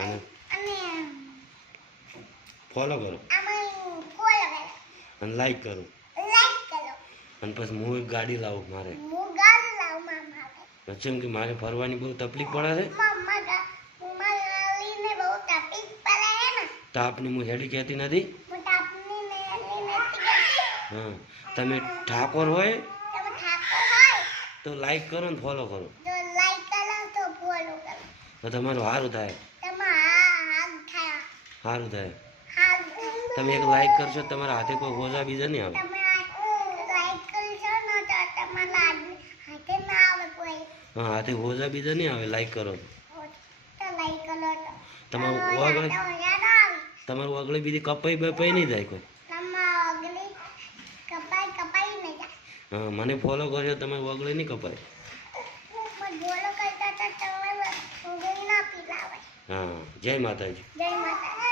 અને અને ફોલો કરો આમાં ફોલો કરો, અને લાઈક કરો લાઈક કરો. અને પછી હું એક ગાડી લાવું મારે હું ગાડી લાવું મારે. જેમ કે મારે ફરવાની બહુ તકલીફ પડે છે મારા લીને બહુ તકલીફ પડે છે ને. તાપની હું હેડી કહેતી નથી. હું તાપની નથી કરતી. હા તમે ઠાકોર હોય તમે ઠાકોર હોય તો લાઈક કરો ને ફોલો કરો તો લાઈક કરો તો ફોલો કરો. તો તમારું સારું થાય હાથ થાય. સારું થાય હાથ તમે એક લાઈક કરશો તમારા હાથે કોઈ હોજા બીજા નહીં આવે તમે લાઈક કરશો ને તો તમારા હાથે ના આવે કોઈ. હા હાથે હોજા બીજા નહીં આવે લાઈક કરો તો લાઈક કરો તો તમારું હોજા આગળ ના આવે. તમારું આગળ બીજી કપાઈ બપાઈ નહીં જાય કોઈ તમારા અગલી કપાઈ નહીં જાય. હા મને ફોલો કરશો તમારું આગળ નહીં કપાય મત બોલો કરતા તો તમે ઉગલી ના પીલાવે. હા જય માતાજી. જય માતા.